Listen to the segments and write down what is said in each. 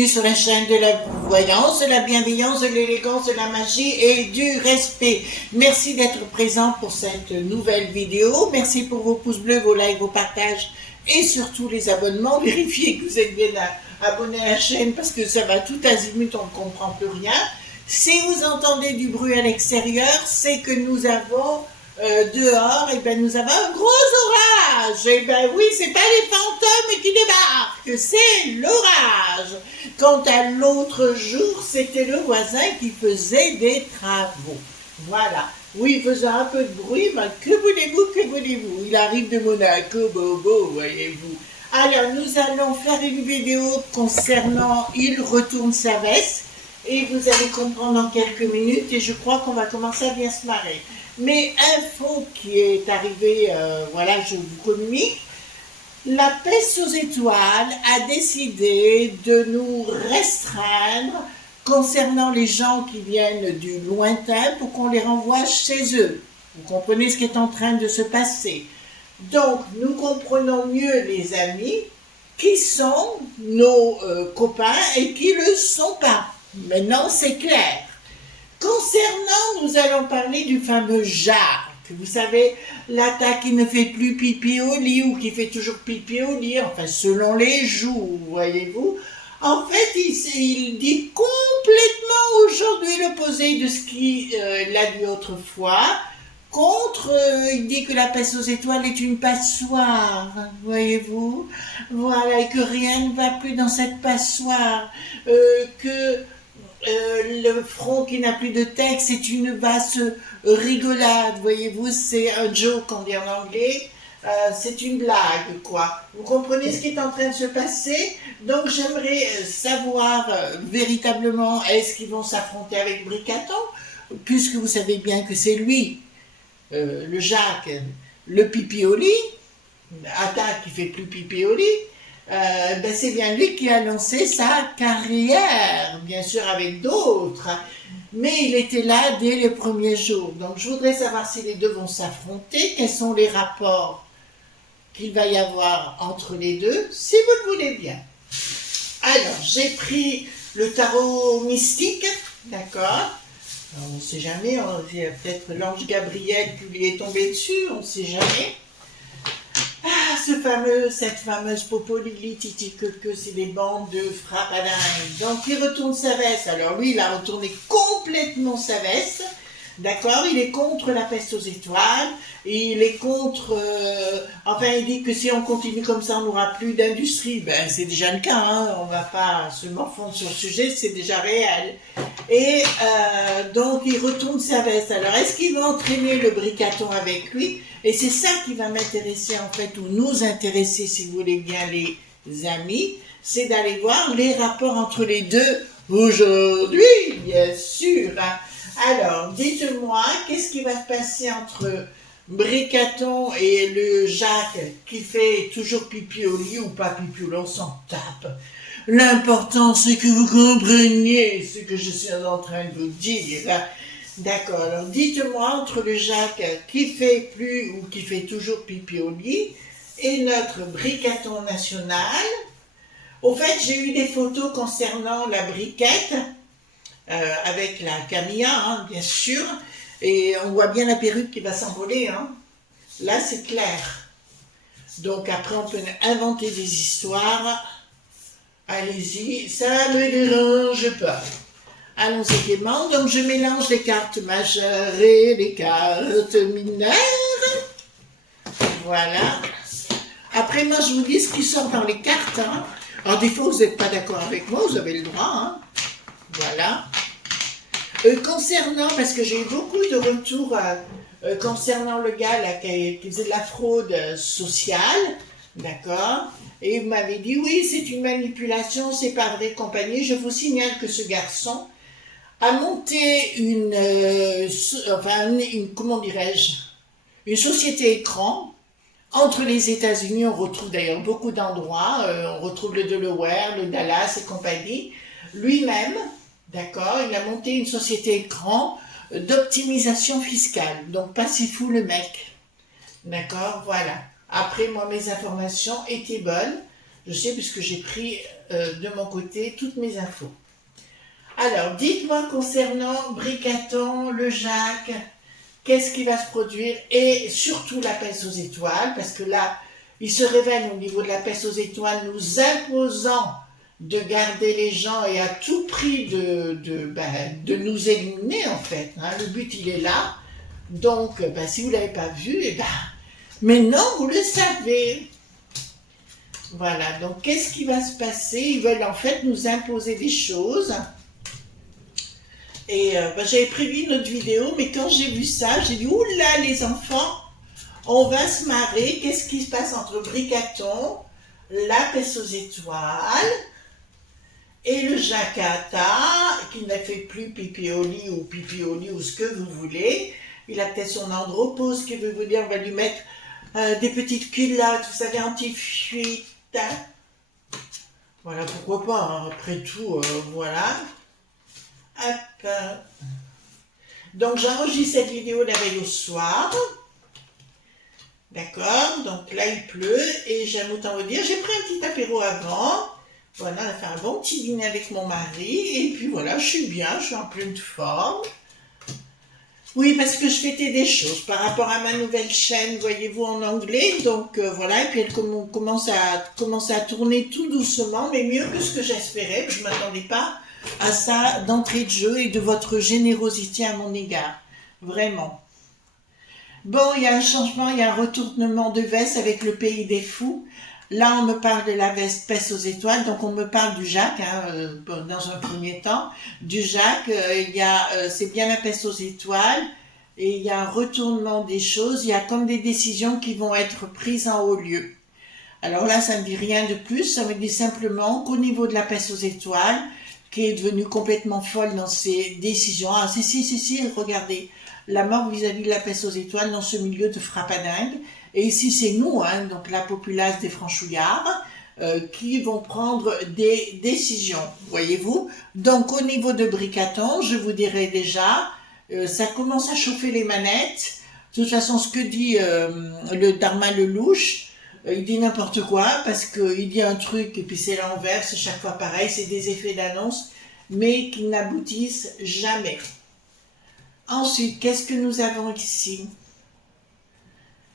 bienvenue sur la chaîne de la voyance, de la bienveillance, de l'élégance, de la magie et du respect. Merci d'être présent pour cette nouvelle vidéo. Merci pour vos pouces bleus, vos likes, vos partages et surtout les abonnements. Vérifiez que vous êtes bien abonné à la chaîne parce que ça va tout azimut, on ne comprend plus rien. Si vous entendez du bruit à l'extérieur, c'est que nous avons dehors, nous avons un gros orage. Oui, c'est pas les fantômes qui débarquent, c'est l'orage. Quant à l'autre jour, c'était le voisin qui faisait des travaux. Voilà. Oui, il faisait un peu de bruit, mais que voulez-vous, il arrive de Monaco, bobo, voyez-vous. Alors, nous allons faire une vidéo concernant « Il retourne sa veste ». Et vous allez comprendre en quelques minutes, et je crois qu'on va commencer à bien se marrer. Mais info qui est arrivée, voilà, je vous communique. La peste aux étoiles a décidé de nous restreindre concernant les gens qui viennent du lointain pour qu'on les renvoie chez eux. Vous comprenez ce qui est en train de se passer. Donc, nous comprenons mieux, les amis, qui sont nos copains et qui ne le sont pas. Maintenant, c'est clair. Concernant, nous allons parler du fameux Jacques. Vous savez, l'attaque qui ne fait plus pipi au lit ou qui fait toujours pipi au lit, enfin, selon les jours, voyez-vous. En fait, il dit complètement aujourd'hui l'opposé de ce qu'il a dit autrefois. Il dit que la peste aux étoiles est une passoire, voyez-vous. Voilà, et que rien ne va plus dans cette passoire. Le front qui n'a plus de texte, c'est une vaste rigolade, voyez-vous, c'est un joke, on dit en anglais, c'est une blague, quoi. Vous comprenez ce qui est en train de se passer? Donc j'aimerais savoir véritablement, est-ce qu'ils vont s'affronter avec Bricaton, puisque vous savez bien que c'est lui, le Jacques, le pipi au lit, attaque qui fait plus pipi au lit. C'est bien lui qui a lancé sa carrière, bien sûr avec d'autres, mais il était là dès les premiers jours. Donc je voudrais savoir si les deux vont s'affronter, quels sont les rapports qu'il va y avoir entre les deux, si vous le voulez bien. Alors, j'ai pris le tarot mystique, d'accord? On ne sait jamais, il y a peut-être l'ange Gabriel qui lui est tombé dessus, on ne sait jamais. Cette fameuse Popolili, Titi que c'est des bandes de frappadingues. Donc il retourne sa veste. Alors lui, il a retourné complètement sa veste. D'accord? Il est contre la peste aux étoiles. Et il est contre... il dit que si on continue comme ça, on n'aura plus d'industrie. Ben, c'est déjà le cas, hein. On ne va pas se morfondre sur le sujet, c'est déjà réel. Et donc, il retourne sa veste. Alors, est-ce qu'il va entraîner le Bricaton avec lui? Et c'est ça qui va m'intéresser, en fait, ou nous intéresser, si vous voulez bien, les amis, c'est d'aller voir les rapports entre les deux aujourd'hui, bien sûr. Alors, dites-moi, qu'est-ce qui va se passer entre Bricaton et le Jacques qui fait toujours pipi au lit ou pas pipi au lit, on s'en tape. L'important, c'est que vous compreniez ce que je suis en train de vous dire. D'accord, alors dites-moi, entre le Jacques qui fait plus ou qui fait toujours pipi au lit et notre Bricaton national. Au fait, j'ai eu des photos concernant la briquette, avec la Camilla, hein, bien sûr, et on voit bien la perruque qui va s'envoler, hein. Là c'est clair. Donc après on peut inventer des histoires, allez-y, ça ne me dérange pas. Allons-y gaiement, donc je mélange les cartes majeures et les cartes mineures, voilà. Après moi je vous dis ce qui sort dans les cartes, hein. Alors des fois vous n'êtes pas d'accord avec moi, vous avez le droit, hein. Voilà. Concernant, parce que j'ai eu beaucoup de retours concernant le gars là, qui faisait de la fraude sociale, d'accord, et vous m'avez dit oui, c'est une manipulation, c'est pas vrai, compagnie. Je vous signale que ce garçon a monté comment dirais-je, une société écran. Entre les États-Unis, on retrouve d'ailleurs beaucoup d'endroits, on retrouve le Delaware, le Dallas et compagnie. Lui-même, d'accord, il a monté une société écran d'optimisation fiscale. Donc pas si fou le mec. D'accord, voilà. Après, moi, mes informations étaient bonnes. Je sais puisque j'ai pris de mon côté toutes mes infos. Alors, dites-moi concernant Bricaton, le Jacques, qu'est-ce qui va se produire et surtout la peste aux étoiles, parce que là, il se révèle au niveau de la peste aux étoiles, nous imposant de garder les gens et à tout prix de nous éliminer en fait. Hein. Le but, il est là. Donc, si vous ne l'avez pas vu, maintenant, vous le savez. Voilà, donc qu'est-ce qui va se passer? Ils veulent en fait nous imposer des choses. Et j'avais prévu une autre vidéo, mais quand j'ai vu ça, j'ai dit, oula les enfants, on va se marrer. Qu'est-ce qui se passe entre Bricaton, la peste aux étoiles et le Jacata, qui ne fait plus pipioli ou ce que vous voulez. Il a peut-être son andropause, qui veut vous dire, on va lui mettre des petites culottes, vous savez, anti-fuite. Voilà, pourquoi pas, hein, après tout, voilà. Hop. Donc j'enregistre cette vidéo la veille au soir. D'accord, donc là il pleut et j'aime autant vous dire, j'ai pris un petit apéro avant. Voilà, on a fait un bon petit dîner avec mon mari et puis voilà, je suis bien, je suis en pleine forme. Oui, parce que je fêtais des choses par rapport à ma nouvelle chaîne, voyez-vous, en anglais. Donc voilà, et puis elle commence à tourner tout doucement, mais mieux que ce que j'espérais. Je ne m'attendais pas à ça d'entrée de jeu et de votre générosité à mon égard. Vraiment. Bon, il y a un changement, il y a un retournement de veste avec le pays des fous. Là, on me parle de la peste aux étoiles, donc on me parle du Jacques, hein, dans un premier temps. Du Jacques, c'est bien la peste aux étoiles, et il y a un retournement des choses, il y a comme des décisions qui vont être prises en haut lieu. Alors là, ça ne me dit rien de plus, ça me dit simplement qu'au niveau de la peste aux étoiles, qui est devenue complètement folle dans ses décisions. Ah, si, regardez, la mort vis-à-vis de la peste aux étoiles dans ce milieu te fera pas dingue. Et ici, c'est nous, hein, donc la populace des franchouillards, qui vont prendre des décisions, voyez-vous. Donc, au niveau de Bricaton, je vous dirais déjà, ça commence à chauffer les manettes. De toute façon, ce que dit le Dharma Lelouch, il dit n'importe quoi, parce qu'il dit un truc, et puis c'est l'envers, c'est chaque fois pareil, c'est des effets d'annonce, mais qui n'aboutissent jamais. Ensuite, qu'est-ce que nous avons ici?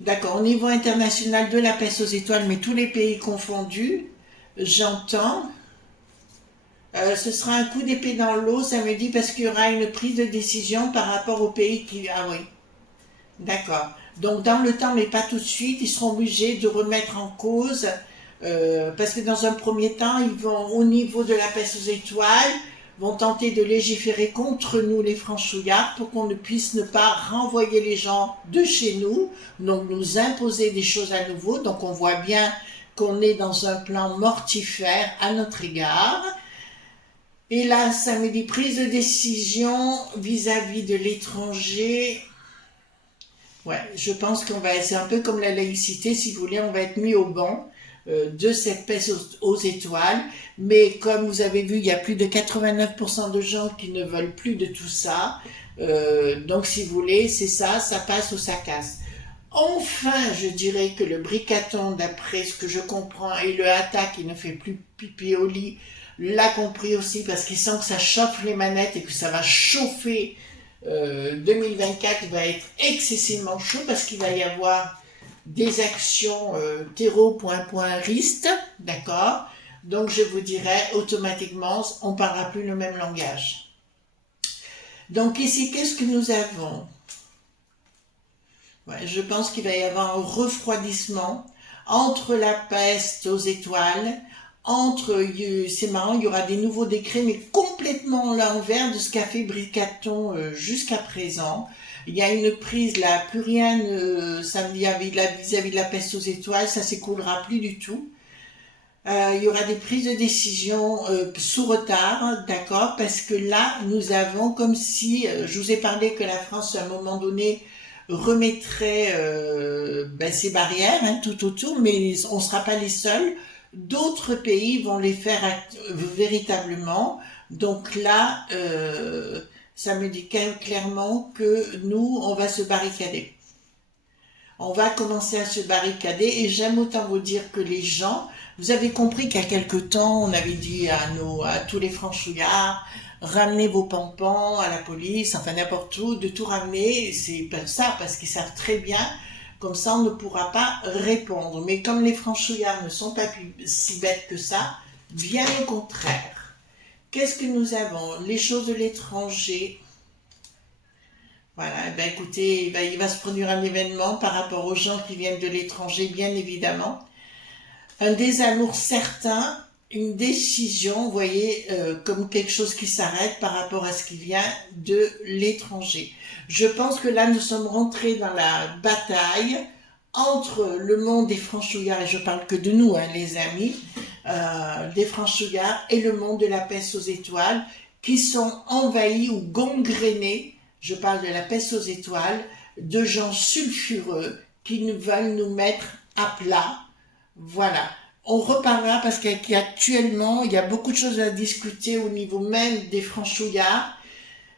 D'accord, au niveau international de la peste aux étoiles, mais tous les pays confondus, j'entends. Ce sera un coup d'épée dans l'eau, ça me dit, parce qu'il y aura une prise de décision par rapport aux pays qui... Ah oui, d'accord. Donc dans le temps, mais pas tout de suite, ils seront obligés de remettre en cause, parce que dans un premier temps, ils vont, au niveau de la peste aux étoiles, vont tenter de légiférer contre nous les franchouillards pour qu'on ne puisse ne pas renvoyer les gens de chez nous, donc nous imposer des choses à nouveau. Donc on voit bien qu'on est dans un plan mortifère à notre égard. Et là, ça me dit prise de décision vis-à-vis de l'étranger. Ouais, je pense qu'on va, c'est un peu comme la laïcité, si vous voulez, on va être mis au banc de cette peste aux étoiles, mais comme vous avez vu, il y a plus de 89% de gens qui ne veulent plus de tout ça, donc si vous voulez, c'est ça, ça passe ou ça casse. Enfin, je dirais que le Bricaton, d'après ce que je comprends, et le Hata qui ne fait plus pipi au lit, l'a compris aussi, parce qu'il sent que ça chauffe les manettes et que ça va chauffer. 2024 va être excessivement chaud, parce qu'il va y avoir des actions terreau.ristes, d'accord? Donc je vous dirais automatiquement, on ne parlera plus le même langage. Donc ici, qu'est-ce que nous avons? Ouais, je pense qu'il va y avoir un refroidissement entre la peste aux étoiles, c'est marrant, il y aura des nouveaux décrets, mais complètement à l'envers de ce qu'a fait Bricaton jusqu'à présent. Il y a une prise là, plus rien, vis-à-vis de la peste aux étoiles, ça s'écoulera plus du tout. Il y aura des prises de décision sous retard, d'accord, parce que là, nous avons comme si, je vous ai parlé que la France, à un moment donné, remettrait ces barrières tout autour, mais on ne sera pas les seuls. D'autres pays vont les faire véritablement. Donc là, ça me dit clairement que nous, on va se barricader. On va commencer à se barricader et j'aime autant vous dire que les gens, vous avez compris qu'il y a quelque temps, on avait dit à tous les franchouillards, ramenez vos pompons à la police, enfin n'importe où, de tout ramener, c'est ça parce qu'ils savent très bien, comme ça on ne pourra pas répondre. Mais comme les franchouillards ne sont pas si bêtes que ça, bien au contraire. Qu'est-ce que nous avons? Les choses de l'étranger. Voilà, eh ben écoutez, il va se produire un événement par rapport aux gens qui viennent de l'étranger, bien évidemment. Un désamour certain, une décision, vous voyez, comme quelque chose qui s'arrête par rapport à ce qui vient de l'étranger. Je pense que là, nous sommes rentrés dans la bataille entre le monde des franchouillards, et je parle que de nous, hein, les amis, des franchouillards, et le monde de la peste aux étoiles, qui sont envahis ou gangrénés, je parle de la peste aux étoiles, de gens sulfureux qui veulent nous mettre à plat. Voilà. On reparlera parce qu'actuellement, il y a beaucoup de choses à discuter au niveau même des franchouillards,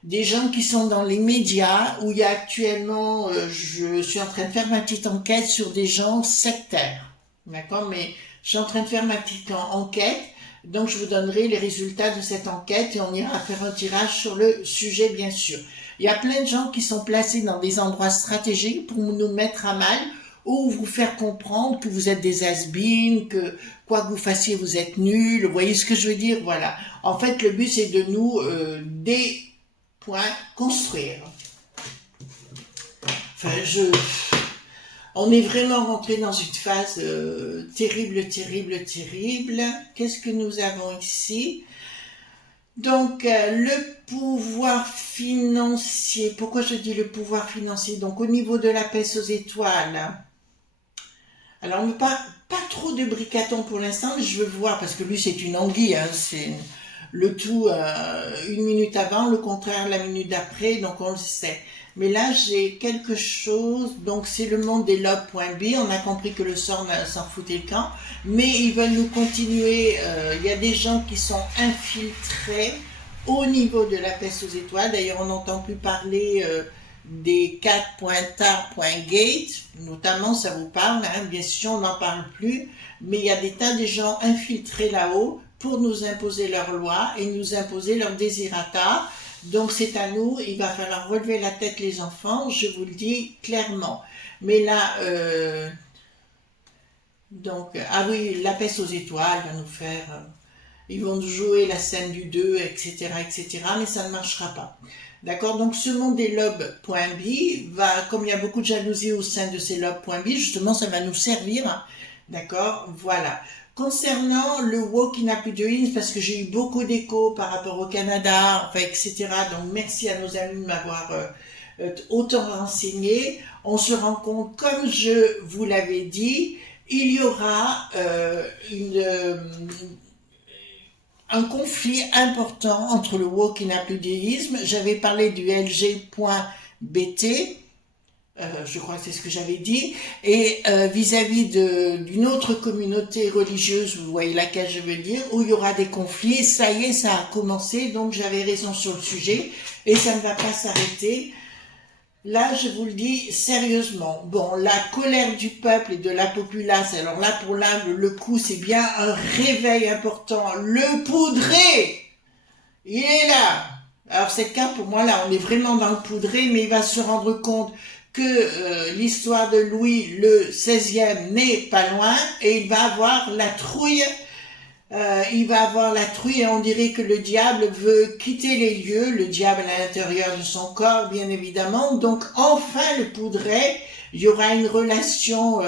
des gens qui sont dans les médias, où il y a actuellement, je suis en train de faire ma petite enquête sur des gens sectaires. D'accord? Mais je suis en train de faire ma petite enquête, donc je vous donnerai les résultats de cette enquête et on ira faire un tirage sur le sujet, bien sûr. Il y a plein de gens qui sont placés dans des endroits stratégiques pour nous mettre à mal ou vous faire comprendre que vous êtes des has-been, que quoi que vous fassiez, vous êtes nuls. Vous voyez ce que je veux dire? Voilà. En fait, le but, c'est de nous construire. Enfin, on est vraiment rentré dans une phase terrible, terrible, terrible. Qu'est-ce que nous avons ici? Donc, le pouvoir financier. Pourquoi je dis le pouvoir financier? Donc, au niveau de la peste aux étoiles. Alors, pas trop de bricatons pour l'instant, mais je veux voir, parce que lui, c'est une anguille. Hein, c'est le tout une minute avant, le contraire la minute d'après, donc on le sait. Mais là, j'ai quelque chose, donc c'est le monde des lobes.b, on a compris que le sort s'en foutait le camp, mais ils veulent nous continuer, il y a des gens qui sont infiltrés au niveau de la peste aux étoiles, d'ailleurs on n'entend plus parler des 4.tar.gate, notamment ça vous parle, hein, bien sûr on n'en parle plus, mais il y a des tas de gens infiltrés là-haut pour nous imposer leurs lois et nous imposer leurs désirata. Donc c'est à nous, il va falloir relever la tête les enfants, je vous le dis clairement. Mais là, ah oui, la peste aux étoiles va nous faire, ils vont nous jouer la scène du 2, etc., etc., mais ça ne marchera pas. D'accord? Donc ce monde des lobes.b va, comme il y a beaucoup de jalousie au sein de ces lobes.b, justement ça va nous servir, hein. D'accord? Voilà. Concernant le Walk in Happy Dreams, parce que j'ai eu beaucoup d'échos par rapport au Canada, enfin, etc. Donc, merci à nos amis de m'avoir autant renseigné. On se rend compte, comme je vous l'avais dit, il y aura un conflit important entre le Walk in Happy Dreams. J'avais parlé du LG.BT. Je crois que c'est ce que j'avais dit, et vis-à-vis d'une autre communauté religieuse, vous voyez laquelle je veux dire, où il y aura des conflits, ça y est, ça a commencé, donc j'avais raison sur le sujet, et ça ne va pas s'arrêter. Là, je vous le dis sérieusement, bon, la colère du peuple et de la populace, alors là, pour l'Inde, le coup, c'est bien un réveil important, le poudré, il est là. Alors c'est le cas pour moi, là, on est vraiment dans le poudré, mais il va se rendre compte que l'histoire de Louis le XVIe n'est pas loin et il va avoir la trouille. Et on dirait que le diable veut quitter les lieux, le diable à l'intérieur de son corps, bien évidemment. Donc enfin le poudret, il y aura une relation,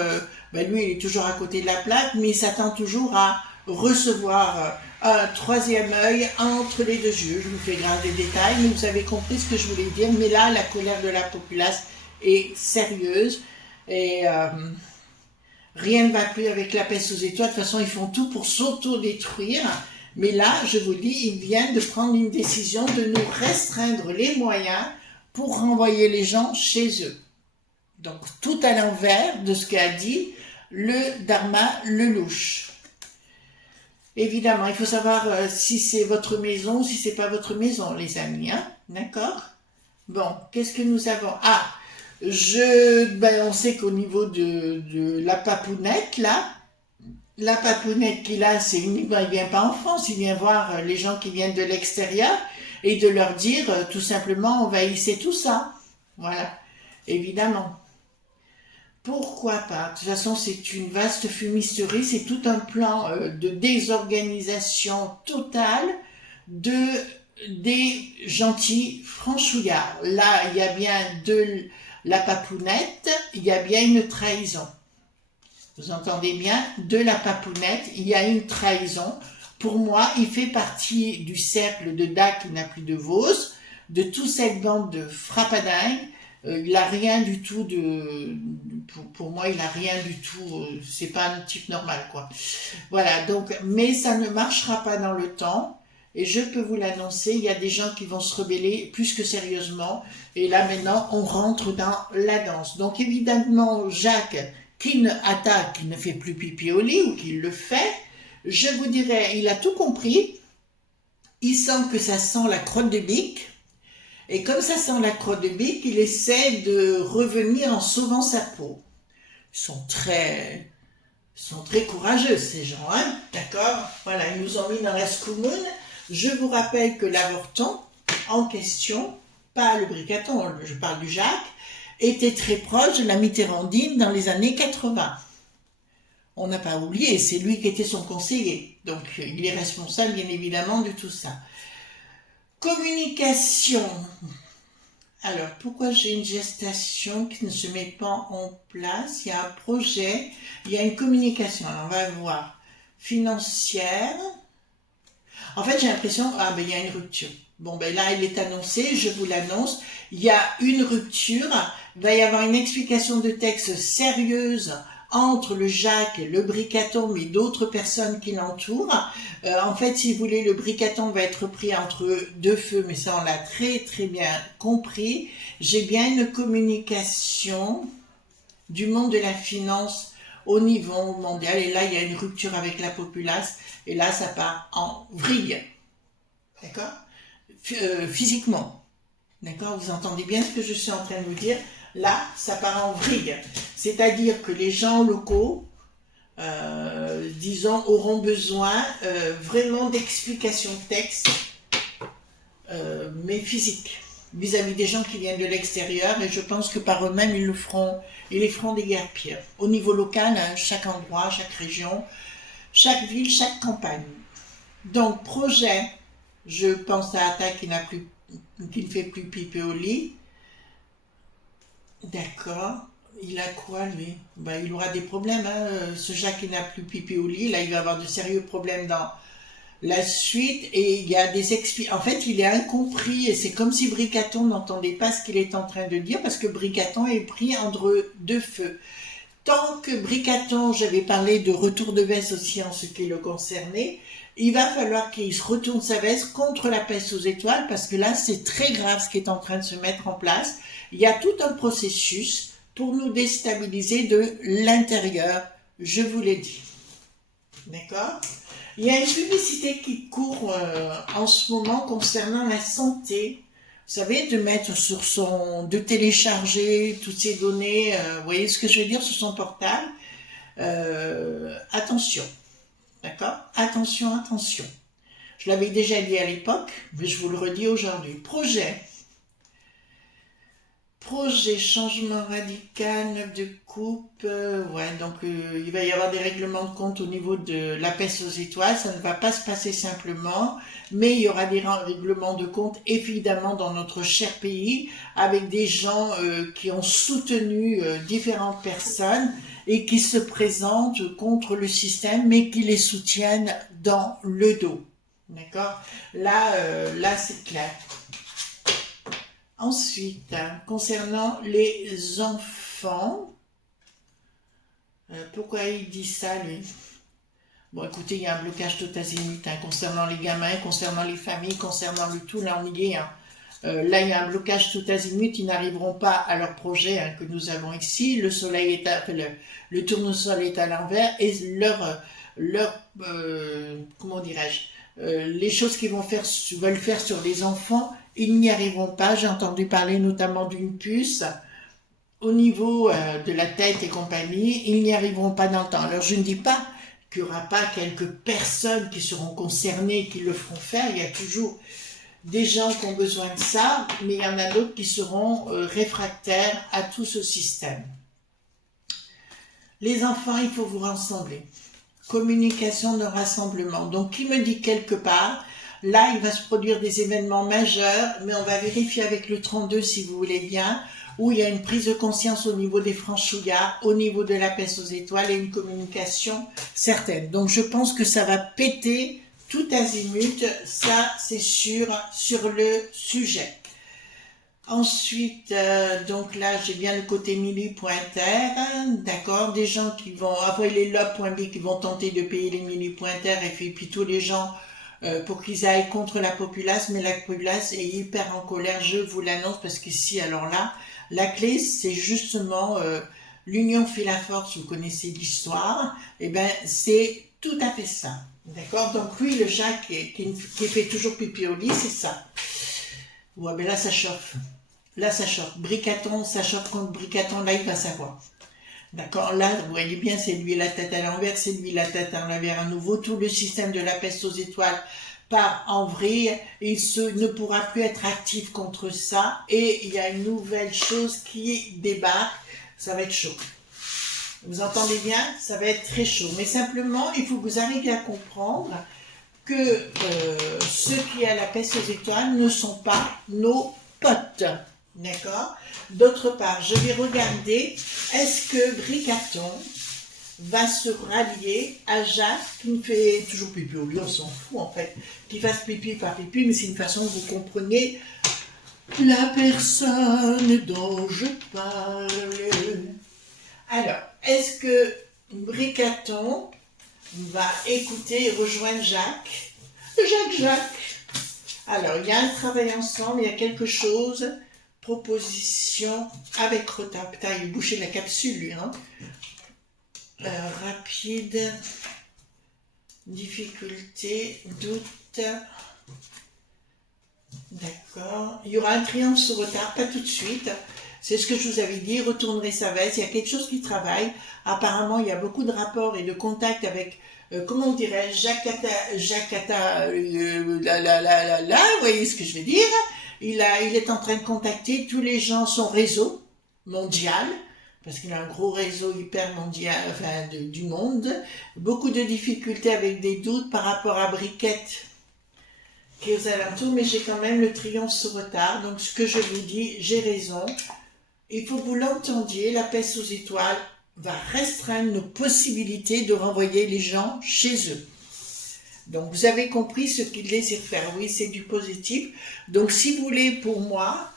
lui il est toujours à côté de la plaque, mais il s'attend toujours à recevoir un troisième œil entre les deux yeux. Je vous fais grave des détails, mais vous avez compris ce que je voulais dire. Mais là, la colère de la populace est sérieuse et rien ne va plus avec la peste aux étoiles. De toute façon, ils font tout pour s'auto-détruire. Mais là, je vous dis, ils viennent de prendre une décision de nous restreindre les moyens pour renvoyer les gens chez eux. Donc, tout à l'envers de ce qu'a dit le Dharma Lelouch. Évidemment, il faut savoir si c'est votre maison ou si c'est pas votre maison, les amis. Hein? D'accord? Bon, qu'est-ce que nous avons? Ah, On sait qu'au niveau de la papounette, là, la papounette qu'il a, c'est uniquement, il vient pas en France, il vient voir les gens qui viennent de l'extérieur et de leur dire tout simplement, envahissez tout ça. Voilà, évidemment. Pourquoi pas? De toute façon, c'est une vaste fumisterie, c'est tout un plan de désorganisation totale de des gentils franchouillards. Là, il y a bien de la papounette, il y a bien une trahison. Vous entendez bien? De la papounette, il y a une trahison. Pour moi, il fait partie du cercle de Dac qui n'a plus de Vos, de toute cette bande de frappadingues. Il a rien du tout pour moi, il a rien du tout. C'est pas un type normal, quoi. Voilà. Donc, mais ça ne marchera pas dans le temps. Et je peux vous l'annoncer, il y a des gens qui vont se rebeller plus que sérieusement. Et là, maintenant, on rentre dans la danse. Donc, évidemment, Jacques, qui ne attaque, qui ne fait plus pipi au lit, ou qui le fait, je vous dirais, il a tout compris. Il sent que ça sent la crotte de bique. Et comme ça sent la crotte de bique, il essaie de revenir en sauvant sa peau. Ils sont très courageux, ces gens, hein, d'accord? Voilà, ils nous ont mis dans la scoumoune. Je vous rappelle que l'avorton en question, pas le bricaton, je parle du Jacques, était très proche de la Mitterrandine dans les années 80. On n'a pas oublié, c'est lui qui était son conseiller. Donc, il est responsable, bien évidemment, de tout ça. Communication. Alors, pourquoi j'ai une gestation qui ne se met pas en place? Il y a un projet, il y a une communication. Alors, on va voir. Financière. En fait, j'ai l'impression, il y a une rupture. Bon, là, elle est annoncée, je vous l'annonce. Il y a une rupture. Il va y avoir une explication de texte sérieuse entre le Jacques, le bricaton, mais d'autres personnes qui l'entourent. En fait, si vous voulez, le bricaton va être pris entre deux feux, mais ça, on l'a très, très bien compris. J'ai bien une communication du monde de la finance au niveau mondial. Et là, il y a une rupture avec la populace. Et là, ça part en vrille. D'accord? Physiquement. D'accord? Vous entendez bien ce que je suis en train de vous dire? Là, ça part en vrille. C'est-à-dire que les gens locaux, disons, auront besoin vraiment d'explications de texte, mais physiques, vis-à-vis des gens qui viennent de l'extérieur, et je pense que par eux-mêmes, ils les feront des guerres pires. Au niveau local, hein, chaque endroit, chaque région, chaque ville, chaque campagne. Donc, projet, je pense à Attaque qui ne fait plus pipi au lit. D'accord. Il a quoi, lui? Il aura des problèmes, hein. Ce Jacques qui n'a plus pipi au lit, là, il va avoir de sérieux problèmes dans la suite. Et il y a des explications. En fait, il est incompris. Et c'est comme si Bricaton n'entendait pas ce qu'il est en train de dire, parce que Bricaton est pris entre deux feux. Tant que Bricaton, j'avais parlé de retour de veste aussi en ce qui le concernait, il va falloir qu'il se retourne sa veste contre la peste aux étoiles, parce que là, c'est très grave ce qui est en train de se mettre en place. Il y a tout un processus pour nous déstabiliser de l'intérieur, je vous l'ai dit. D'accord? Il y a une publicité qui court en ce moment concernant la santé. Vous savez, de télécharger toutes ces données, vous voyez ce que je veux dire, sur son portable. Attention. D'accord? Attention, attention. Je l'avais déjà dit à l'époque, mais je vous le redis aujourd'hui. Projet changement radical, neuf de coupe, il va y avoir des règlements de compte au niveau de la peste aux étoiles, ça ne va pas se passer simplement, mais il y aura des règlements de compte évidemment dans notre cher pays, avec des gens qui ont soutenu différentes personnes et qui se présentent contre le système, mais qui les soutiennent dans le dos. D'accord? Là, c'est clair. Ensuite, concernant les enfants, pourquoi il dit ça, lui? Bon, écoutez, il y a un blocage tout azimut, concernant les gamins, concernant les familles, concernant le tout, là on y est. Là, il y a un blocage tout azimut, ils n'arriveront pas à leur projet que nous avons ici. Le soleil le tournesol est à l'envers et comment dirais-je, les choses qu'ils veulent faire sur les enfants, ils n'y arriveront pas. J'ai entendu parler notamment d'une puce au niveau de la tête et compagnie, ils n'y arriveront pas dans le temps. Alors je ne dis pas qu'il n'y aura pas quelques personnes qui seront concernées, qui le feront faire. Il y a toujours des gens qui ont besoin de ça, mais il y en a d'autres qui seront réfractaires à tout ce système. Les enfants, il faut vous rassembler. Communication de rassemblement. Donc, qui me dit quelque part, là, il va se produire des événements majeurs, mais on va vérifier avec le 32, si vous voulez bien, où il y a une prise de conscience au niveau des franchouillards, au niveau de la peste aux étoiles et une communication certaine. Donc, je pense que ça va péter tout azimut, ça, c'est sûr, sur le sujet. Ensuite, donc là, j'ai bien le côté mili.ter, d'accord, des gens qui vont, après les lobes.b qui vont tenter de payer les mili.ter et puis tous les gens pour qu'ils aillent contre la populace, mais la populace est hyper en colère, je vous l'annonce, parce qu'ici, alors là, la clé, c'est justement l'union fait la force, vous connaissez l'histoire, et ben c'est tout à fait ça, d'accord, donc lui, le Jacques qui fait toujours pipi au lit, c'est ça. Ouais, ben là, ça chauffe. Là, ça chauffe. Bricaton, ça chauffe contre Bricaton. Là, il va savoir. D'accord? Là, vous voyez bien, c'est lui la tête à l'envers, c'est lui la tête à l'envers à nouveau. Tout le système de la peste aux étoiles part en vrille. Il ne pourra plus être actif contre ça. Et il y a une nouvelle chose qui débarque. Ça va être chaud. Vous entendez bien? Ça va être très chaud. Mais simplement, il faut que vous arriviez à comprendre que ceux qui ont la peste aux étoiles ne sont pas nos potes. D'accord? D'autre part, je vais regarder, est-ce que Bricaton va se rallier à Jacques, qui me fait toujours pipi au lit, on s'en fout en fait, qu'il fasse pipi par pipi, mais c'est une façon que vous compreniez la personne dont je parle. Alors, est-ce que Bricaton va écouter et rejoindre Jacques? Jacques. Alors, il y a un travail ensemble, il y a quelque chose, proposition avec retard. Putain, il bouchait la capsule, lui, hein. Rapide, difficulté, doute. D'accord. Il y aura un triomphe sur retard, pas tout de suite. C'est ce que je vous avais dit, retournerai sa veste. Il y a quelque chose qui travaille. Apparemment, il y a beaucoup de rapports et de contacts avec, comment on dirait, Jacques Attard, vous voyez ce que je veux dire? Il est en train de contacter tous les gens, son réseau mondial, parce qu'il a un gros réseau hyper mondial, enfin, du monde. Beaucoup de difficultés avec des doutes par rapport à Briquette, qui est aux alentours, mais j'ai quand même le triomphe sur retard. Donc, ce que je vous dis, j'ai raison. Il faut que vous l'entendiez, la peste aux étoiles va restreindre nos possibilités de renvoyer les gens chez eux. Donc, vous avez compris ce qu'ils désirent faire. Oui, c'est du positif. Donc, si vous voulez, pour moi,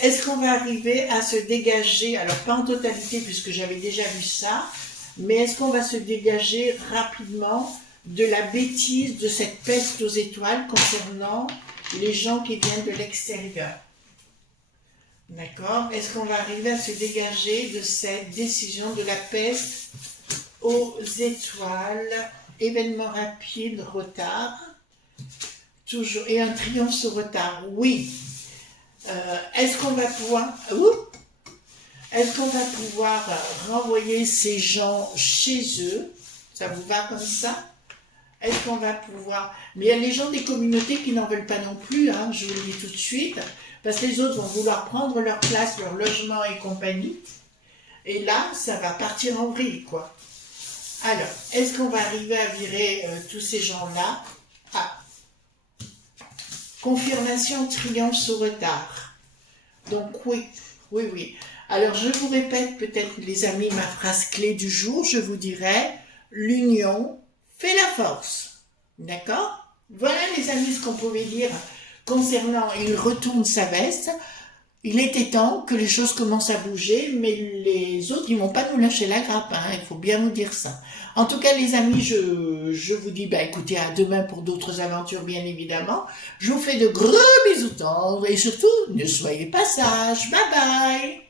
est-ce qu'on va arriver à se dégager, alors pas en totalité, puisque j'avais déjà vu ça, mais est-ce qu'on va se dégager rapidement de la bêtise de cette peste aux étoiles concernant les gens qui viennent de l'extérieur? D'accord? Est-ce qu'on va arriver à se dégager de cette décision de la peste aux étoiles? Événement rapide, retard. Toujours. Et un triomphe sur retard. Oui. Est-ce qu'on va pouvoir renvoyer ces gens chez eux? Ça vous va comme ça? Est-ce qu'on va pouvoir... Mais il y a les gens des communautés qui n'en veulent pas non plus, hein, je vous le dis tout de suite, parce que les autres vont vouloir prendre leur place, leur logement et compagnie. Et là, ça va partir en vrille, quoi. Alors, est-ce qu'on va arriver à virer tous ces gens-là? Ah. Confirmation, triomphe sur retard. Donc oui. Alors, je vous répète peut-être, les amis, ma phrase clé du jour, je vous dirais, l'union fait la force. D'accord? Voilà, les amis, ce qu'on pouvait dire concernant il retourne sa veste. Il était temps que les choses commencent à bouger, mais les autres, ils vont pas nous lâcher la grappe, hein, il faut bien vous dire ça. En tout cas, les amis, je vous dis, écoutez, à demain pour d'autres aventures, bien évidemment. Je vous fais de gros bisous tendres, et surtout, ne soyez pas sages. Bye bye!